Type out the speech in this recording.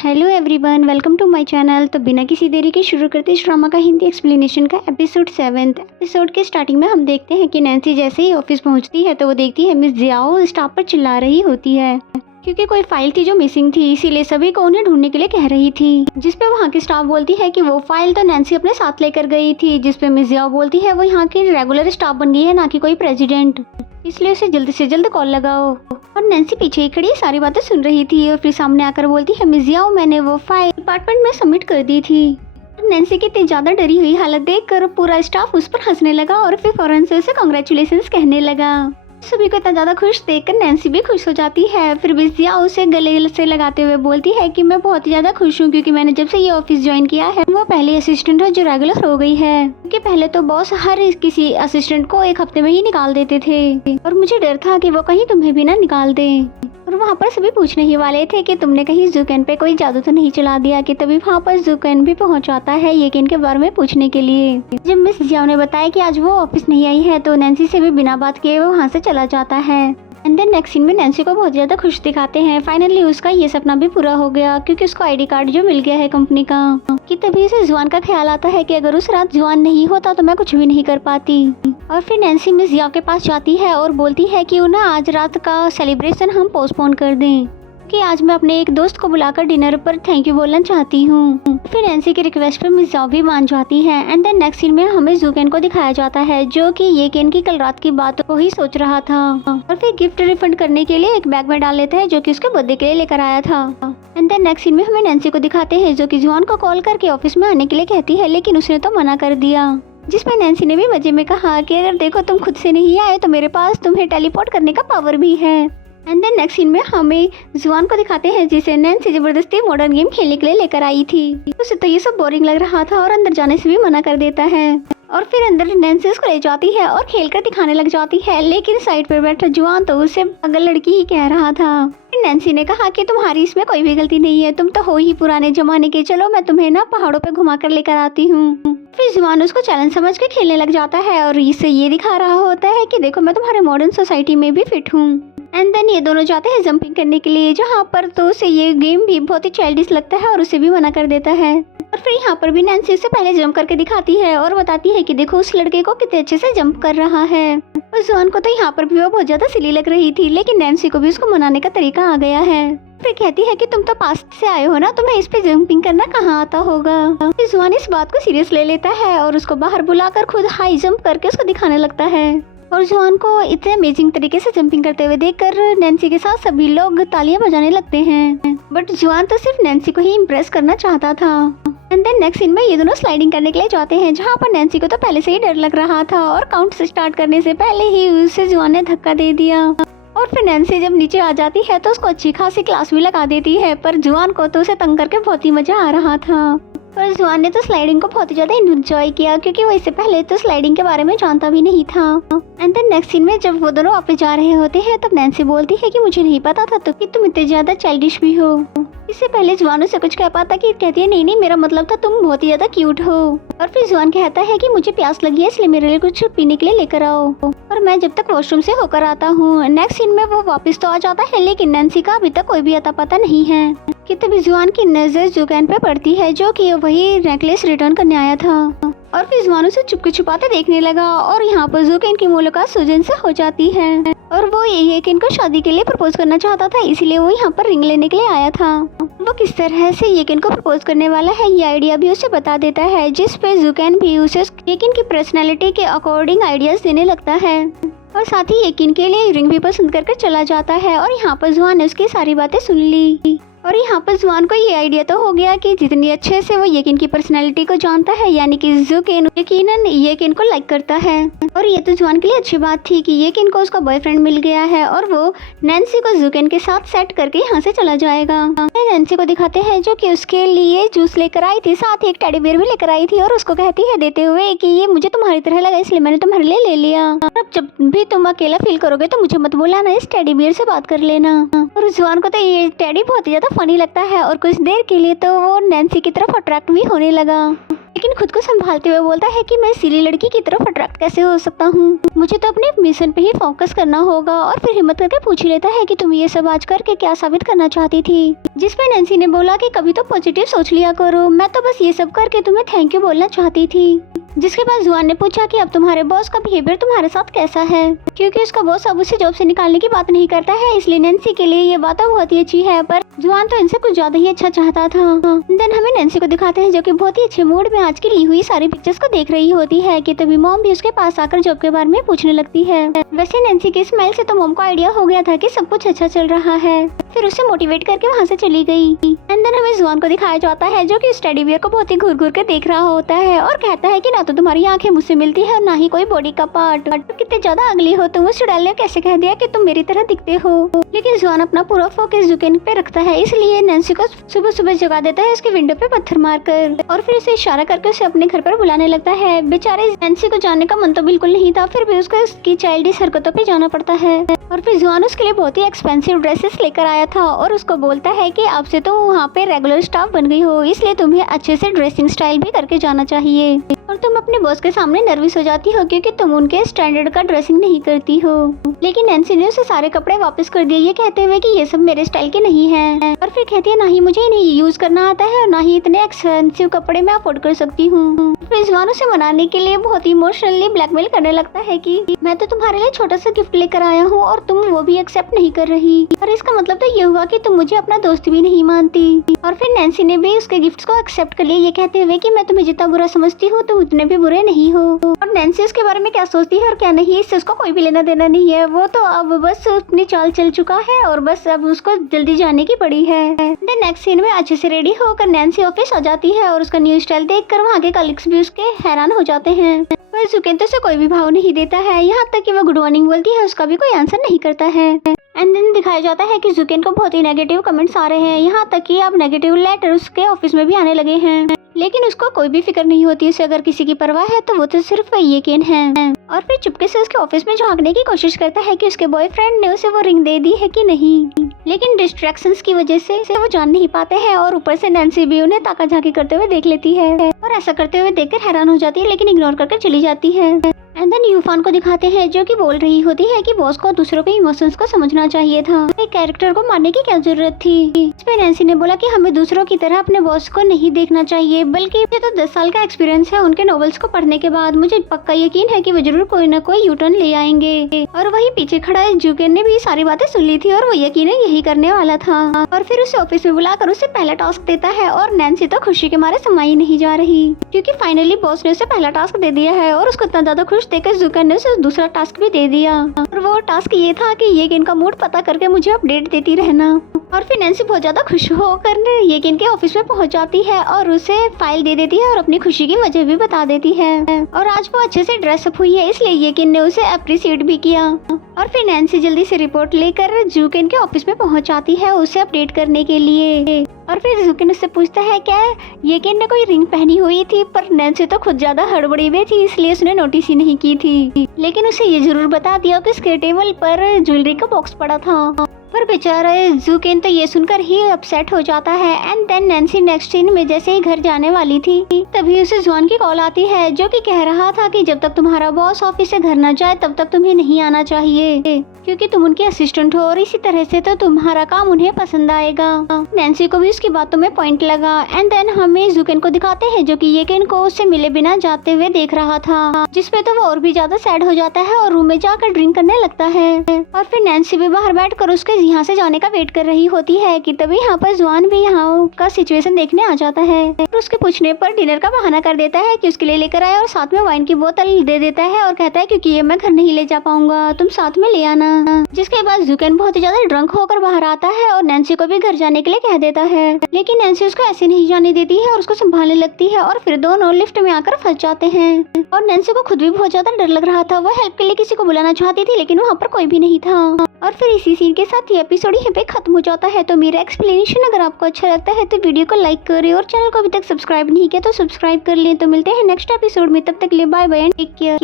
Hello everyone, welcome to my channel. तो बिना किसी देरी के शुरू करते इस ड्रामा का हिंदी एक्सप्लेनेशन का एपिसोड 7। एपिसोड के स्टार्टिंग में हम देखते हैं कि नैन्सी जैसे ही ऑफिस पहुंचती है तो वो देखती है मिस जियाओ स्टाफ पर चिल्ला रही होती है क्योंकि कोई फाइल थी जो मिसिंग थी, इसीलिए सभी को उन्हें ढूंढने के लिए कह रही थी। जिसपे वहाँ की स्टाफ बोलती है कि वो फाइल तो नैन्सी अपने साथ लेकर गई थी। जिसपे मिस जियाओ बोलती है वो यहाँ की रेगुलर स्टाफ बन गई है, ना कि कोई प्रेसिडेंट, इसलिए उसे जल्द से जल्द कॉल लगाओ। और नैन्सी पीछे ही खड़ी सारी बातें सुन रही थी और फिर सामने आकर बोलती है मिस जियाओ, मैंने वो फाइल डिपार्टमेंट में सबमिट कर दी थी। नैन्सी की इतनी ज्यादा डरी हुई हालत देखकर पूरा स्टाफ उस पर हंसने लगा और फिर फौरन से उसे कांग्रेचुलेशंस कहने लगा। सभी को इतना ज्यादा खुश देखकर नैन्सी भी खुश हो जाती है। फिर मिस जियाओ उसे गले से लगाते हुए बोलती है कि मैं बहुत ही ज्यादा खुश हूँ क्योंकि मैंने जब से ये ऑफिस ज्वाइन किया है वो पहली असिस्टेंट है जो रेगुलर हो गई है, क्योंकि पहले तो बॉस हर किसी असिस्टेंट को एक हफ्ते में ही निकाल देते थे और मुझे डर था कि वो कहीं तुम्हें भी ना निकाल दे। और वहाँ पर सभी पूछने ही वाले थे कि तुमने कहीं ज़ूकेन पे कोई जादू तो नहीं चला दिया, कि तभी वहाँ पर ज़ूकेन भी पहुँच जाता है येकेन के बारे में पूछने के लिए। जब मिस जियाओ ने बताया कि आज वो ऑफिस नहीं आई है तो नैन्सी से भी बिना बात किए वो वहाँ से चला जाता है। एंड देन नेक्स्ट सीन में नैन्सी को बहुत ज्यादा खुश दिखाते हैं। फाइनली उसका ये सपना भी पूरा हो गया क्योंकि उसको आईडी कार्ड जो मिल गया है कंपनी का। कि तभी उसे जुआन का ख्याल आता है कि अगर उस रात जुआन नहीं होता तो मैं कुछ भी नहीं कर पाती। और फिर नैन्सी मिस जियाओ के पास जाती है और बोलती है कि ना आज रात का सेलिब्रेशन हम पोस्टपोन कर दें कि आज मैं अपने एक दोस्त को बुलाकर डिनर पर थैंक यू बोलना चाहती हूँ। फिर नैन्सी की रिक्वेस्ट पर मिस जियाओ भी मान जाती है। एंड देन नेक्स्ट सीन में हमें ज़ूकेन को दिखाया जाता है जो कि येकेन की कल रात की बात को ही सोच रहा था और फिर गिफ्ट रिफंड करने के लिए एक बैग में डाल लेता है जो कि उसके बर्थडे के लिए लेकर आया था। एंड देन नेक्स्ट सीन में हमें नैन्सी को दिखाते हैं जो कि जुआन को कॉल करके ऑफिस में आने के लिए कहती है, लेकिन उसने तो मना कर दिया। जिसमें नैन्सी ने भी मजे में कहा कि अगर देखो तुम खुद से नहीं आए तो मेरे पास तुम्हें टेलीपोर्ट करने का पावर भी है। एंड देन नेक्स्ट सीन में हमें जुआन को दिखाते हैं जिसे नैन्सी जबरदस्ती मॉडर्न गेम खेलने के लिए लेकर आई थी। उसे तो ये सब बोरिंग लग रहा था और अंदर जाने से भी मना कर देता है और फिर अंदर नैन्सी उसको ले जाती है और खेलकर दिखाने लग जाती है, लेकिन साइड पर बैठा जुआन तो उसे पागल लड़की ही कह रहा था। नैन्सी ने कहा कि तुम्हारी इसमें कोई भी गलती नहीं है, तुम तो हो ही पुराने जमाने के, चलो मैं तुम्हें ना पहाड़ों पे घुमा कर लेकर आती हूँ। फिर जुआन उसको चैलेंज समझ के खेलने लग जाता है और इससे ये दिखा रहा होता है कि देखो मैं तुम्हारे मॉडर्न सोसाइटी में भी फिट हूँ। एंड देन ये दोनों जाते हैं जंपिंग करने के लिए, जहाँ पर तो उसे ये गेम भी बहुत ही चाइल्डिश लगता है और उसे भी मना कर देता है। और फिर यहाँ पर भी नैन्सी उससे पहले जंप करके दिखाती है और बताती है कि देखो उस लड़के को कितने अच्छे से जंप कर रहा है। और जुआन को तो यहाँ पर भी वो बहुत ज्यादा सिली लग रही थी, लेकिन नैन्सी को भी उसको मनाने का तरीका आ गया है। फिर कहती है कि तुम तो पास्ट से आए हो ना, तुम्हें इस पे जंपिंग करना कहाँ आता होगा। फिर जुआन इस बात को सीरियस ले लेता है और उसको बाहर बुलाकर खुद हाई जंप करके उसको दिखाने लगता है। और जुआन को इतने अमेजिंग तरीके से जंपिंग करते हुए देखकर नैन्सी के साथ सभी लोग तालियां बजाने लगते हैं। बट जुआन तो सिर्फ नैन्सी को ही इम्प्रेस करना चाहता था। एंड देन नेक्स्ट सीन में ये दोनों स्लाइडिंग करने के लिए जाते हैं, जहाँ पर नैन्सी को तो पहले से ही डर लग रहा था और काउंट से स्टार्ट करने से पहले ही उसे जुआन ने धक्का दे दिया। और फिर नैन्सी जब नीचे आ जाती है तो उसको अच्छी खासी क्लास भी लगा देती है, पर जुआन को तो उसे तंग करके बहुत ही मजा आ रहा था। पर जुआन ने तो स्लाइडिंग को बहुत ही ज्यादा एंजॉय किया क्योंकि वो इससे पहले तो स्लाइडिंग के बारे में जानता भी नहीं था। एंड देन नेक्स्ट सीन में जब वो दोनों वापस जा रहे होते हैं तब नैन्सी बोलती है कि मुझे नहीं पता था तो कि तुम इतने ज्यादा चाइल्डिश भी हो। इससे पहले जुआन से कुछ कह पाता कि कहती है नहीं नहीं मेरा मतलब था तुम बहुत ही ज्यादा क्यूट हो। और फिर जुआन कहता है कि मुझे प्यास लगी है इसलिए मेरे लिए कुछ पीने के लिए लेकर आओ और मैं जब तक वॉशरूम से होकर आता हूँ। नेक्स्ट सीन में वो वापस तो आ जाता है लेकिन नैन्सी का अभी तक कोई भी अता पता नहीं है। कि तभी जुआन की नजर ज़ूकेन पे पड़ती है जो कि वही नेकलेस रिटर्न करने आया था और फिर जुआन उसे चुपके छुपाते देखने लगा और यहाँ पर ज़ूकेन की मुलाकात सुजन से हो जाती है और वो येकेन को शादी के लिए प्रपोज करना चाहता था, इसलिए वो यहाँ पर रिंग लेने के लिए आया था। वो किस तरह से येकेन को प्रपोज करने वाला है ये आइडिया भी उसे बता देता है, जिस पे ज़ूकेन भी उसे येकेन की पर्सनैलिटी के अकॉर्डिंग आइडियाज देने लगता है और साथ ही येकेन के लिए रिंग भी पसंद करके चला जाता है। और यहाँ पर जुआन ने उसकी सारी बातें सुन ली और यहाँ पर जुआन को ये आइडिया तो हो गया कि जितनी अच्छे से वो येकेन की पर्सनैलिटी को जानता है, यानी कि ज़ूकेन यकीनन येकेन को लाइक करता है। और ये तो जुआन के लिए अच्छी बात थी कि येकेन को उसका बॉयफ्रेंड मिल गया है और वो नैन्सी को ज़ूकेन के साथ सेट करके यहाँ से चला जाएगा। नैन्सी को दिखाते हैं जो कि उसके लिए जूस लेकर आई थी, साथ ही एक टेडी बियर भी लेकर आई थी और उसको कहती है देते हुए कि ये मुझे तुम्हारी तरह लगा इसलिए मैंने तुम्हारे लिए ले लिया। अब जब भी तुम अकेला फील करोगे तो मुझे मत बुलाना, इस टेडी बियर से बात कर लेना। और जुआन को तो ये टेडी बहुत ही ज्यादा फनी लगता है और कुछ देर के लिए तो वो नैन्सी की तरफ अट्रैक्ट भी होने लगा। लेकिन खुद को संभालते हुए बोलता है कि मैं सिली लड़की की तरफ अट्रैक्ट कैसे हो सकता हूँ, मुझे तो अपने मिशन पे ही फोकस करना होगा। और फिर हिम्मत करके पूछ लेता है कि तुम ये सब आज करके क्या साबित करना चाहती थी। जिसपे नैन्सी ने बोला कि कभी तो पॉजिटिव सोच लिया करो, मैं तो बस ये सब करके तुम्हें थैंक यू बोलना चाहती थी। जिसके बाद जुआन ने पूछा कि अब तुम्हारे बॉस का बिहेवियर तुम्हारे साथ कैसा है, क्योंकि उसका बॉस अब उसे जॉब से निकालने की बात नहीं करता है, इसलिए नैन्सी के लिए ये बात बहुत ही अच्छी है। पर जुआन तो इनसे कुछ ज्यादा ही अच्छा चाहता था। देन हमें नैन्सी को दिखाते हैं जो कि बहुत ही अच्छे मूड में आज की ली हुई सारी पिक्चर्स को देख रही होती है कि तभी मॉम भी उसके पास आकर जॉब के बारे में पूछने लगती है। वैसे नैन्सी की स्माइल से तो मॉम को आइडिया हो गया था कि सब कुछ अच्छा चल रहा है, फिर उसे मोटिवेट करके वहाँ से चली गई। एंड देन हमें जुआन को दिखाया जाता है जो कि टेडी बियर को बहुत ही घूर घूर के देख रहा होता है और कहता है कि ना तो तुम्हारी आंखें मुझसे मिलती है और ना ही कोई बॉडी का पार्ट, कितने ज्यादा अगली हो तुम। उस चुड़ैल ने कैसे कह दिया कि तुम मेरी तरह दिखते हो। लेकिन जुआन अपना पूरा फोकस जुकेन पे रखता है, इसलिए नैन्सी को सुबह सुबह जगा देता है उसके विंडो पे पत्थर मारकर और फिर उसे इशारा करके उसे अपने घर पर बुलाने लगता है। बेचारे नैन्सी को जानने का मन तो बिल्कुल नहीं था, फिर भी उसको उसकी चाइल्डिश हरकतों पे जाना पड़ता है। और फिर जुआन उसके लिए बहुत ही एक्सपेंसिव ड्रेसेस लेकर आया था और उसको बोलता है कि अब से तो वहाँ पे रेगुलर स्टाफ बन गई हो, इसलिए तुम्हें अच्छे से ड्रेसिंग स्टाइल भी करके जाना चाहिए। और तुम अपने बॉस के सामने नर्वस हो जाती हो क्योंकि तुम उनके स्टैंडर्ड का ड्रेसिंग नहीं करती हो। लेकिन नैन्सी ने उसे सारे कपड़े वापस कर दिए, ये कहते हुए कि ये सब मेरे स्टाइल के नहीं हैं। और फिर कहती है ना ही मुझे इन्हें यूज करना आता है और ना ही इतने एक्सपेंसिव कपड़े मैं अफोर्ड कर सकती हूँ। फिर जुआन उसे मनाने के लिए बहुत इमोशनली ब्लैकमेल करने लगता है कि मैं तो तुम्हारे लिए छोटा सा गिफ्ट लेकर आया हूँ और तुम वो भी एक्सेप्ट नहीं कर रही, और इसका मतलब तो ये हुआ कि तुम मुझे अपना दोस्त भी नहीं मानती। और फिर नैन्सी ने भी उसके गिफ्ट्स को एक्सेप्ट कर लिया, ये कहते हुए कि मैं तुम्हें जितना बुरा समझती हूँ तुम उतने भी बुरे नहीं हो। और नैन्सी उसके बारे में क्या सोचती है और क्या नहीं, इससे उसको कोई भी लेना देना नहीं है। वो तो अब बस अपनी चाल चल चुका है और बस अब उसको जल्दी जाने की पड़ी है। देन नेक्स्ट सीन में अच्छे से रेडी होकर नैन्सी ऑफिस आ जाती है और उसका न्यू स्टाइल देखकर वहाँ के कलीग्स भी उसके हैरान हो जाते हैं। पर जुकेन तो उसे कोई भी भाव नहीं देता है, यहाँ तक कि वो गुड मॉर्निंग बोलती है उसका भी कोई आंसर नहीं करता है। एंड देन दिखाया जाता है कि जुकेन को बहुत ही नेगेटिव कमेंट्स आ रहे हैं, यहाँ तक कि अब नेगेटिव लेटर उसके ऑफिस में भी आने लगे हैं। लेकिन उसको कोई भी फिक्र नहीं होती, उसे अगर किसी की परवाह है तो वो तो सिर्फ येकेन है। और फिर चुपके से उसके ऑफिस में झांकने की कोशिश करता है कि उसके बॉयफ्रेंड ने उसे वो रिंग दे दी है कि नहीं, लेकिन डिस्ट्रैक्शंस की वजह से वो जान नहीं पाते हैं और ऊपर से नैन्सी भी उन्हें ताका झांकी करते हुए देख लेती है और ऐसा करते हुए देखकर हैरान हो जाती है, लेकिन इग्नोर करके चली जाती है। एंड देन यूफान को दिखाते हैं जो कि बोल रही होती है कि बॉस को दूसरों के इमोशंस को समझना चाहिए था, एक कैरेक्टर को मारने की क्या जरूरत थी। इस पे नैन्सी ने बोला कि हमें दूसरों की तरह अपने बॉस को नहीं देखना चाहिए, बल्कि मुझे तो 10 साल का एक्सपीरियंस है उनके नॉवेल्स को पढ़ने के बाद, मुझे पक्का यकीन है कि वो जरूर कोई न कोई यूटर्न ले आएंगे। और वही पीछे खड़ा जुकेन ने भी सारी बातें सुन ली थी और वो यकीनन यही करने वाला था। और फिर उसे ऑफिस में बुलाकर उसे पहला टास्क देता है और नैन्सी तो खुशी के मारे समाई नहीं जा रही क्योंकि फाइनली बॉस ने उसे पहला टास्क दे दिया है और उसको इतना ज्यादा खुश देखकर जुकेन ने उसे दूसरा टास्क भी दे दिया। और वो टास्क ये था कि येकेन का मूड पता करके मुझे अपडेट देती रहना। और फिर नैन्सी बहुत ज्यादा खुश होकर येकेन के ऑफिस में पहुंच जाती है और उसे फाइल दे देती है और अपनी खुशी की वजह भी बता देती है। और आज वो अच्छे से ड्रेसअप हुई है इसलिए येकेन ने उसे अप्रिशिएट भी किया। और फिर नैन्सी जल्दी से रिपोर्ट लेकर जुकेन के ऑफिस में पहुंच जाती है उसे अपडेट करने के लिए। और फिर जुकेन उससे पूछता है क्या येकेन ने कोई रिंग पहनी हुई थी, पर नैन्सी तो खुद ज्यादा हड़बड़ी में थी इसलिए उसने नोटिस ही नहीं की थी, लेकिन उसे ये जरूर बता दिया कि उसके टेबल पर ज्वेलरी का बॉक्स पड़ा था। पर बेचारा जुकेन तो ये सुनकर ही अपसेट हो जाता है। And then Nancy next scene में जैसे ही घर जाने वाली थी तभी उसे जुआन की कॉल आती है जो कि कह रहा था कि जब तक तुम्हारा बॉस ऑफिस से घर न जाए तब तक तुम्हें नहीं आना चाहिए क्योंकि तुम उनके असिस्टेंट हो और इसी तरह से तो तुम्हारा काम उन्हें पसंद आएगा। नैन्सी को भी उसकी बातों में पॉइंट लगा। एंड देन हमें जुकेन को दिखाते हैं जो कि येकेन को उससे मिले बिना जाते हुए देख रहा था, जिसपे तो वो और भी ज्यादा सैड हो जाता है और रूम में जाकर ड्रिंक करने लगता है। और फिर नैन्सी भी बाहर बैठकर उसके यहाँ से जाने का वेट कर रही होती है कि तभी यहाँ पर जुआन भी यहाँ का सिचुएशन देखने आ जाता है और उसके पूछने पर डिनर का बहाना कर देता है कि उसके लिए लेकर आया और साथ में वाइन की बोतल दे देता है और कहता है क्योंकि ये मैं घर नहीं ले जा पाऊंगा, तुम साथ में ले आना। जिसके बाद जुकेन बहुत ही ज्यादा ड्रंक होकर बाहर आता है और नैन्सी को भी घर जाने के लिए कह देता है, लेकिन नैन्सी उसको ऐसे नहीं जाने देती है और उसको संभालने लगती है और फिर दोनों लिफ्ट में आकर फंस जाते हैं। और नैन्सी को खुद भी बहुत ज्यादा डर लग रहा था, वो हेल्प के लिए किसी को बुलाना चाहती थी लेकिन वहाँ पर कोई भी नहीं था। और फिर इसी सीन के साथ ये एपिसोड यहाँ पे खत्म हो जाता है। तो मेरा एक्सप्लेनेशन अगर आपको अच्छा लगता है तो वीडियो को लाइक करें और चैनल को अभी तक सब्सक्राइब नहीं किया तो सब्सक्राइब कर लें। तो मिलते हैं नेक्स्ट एपिसोड में, तब तक के लिए bye bye and take care.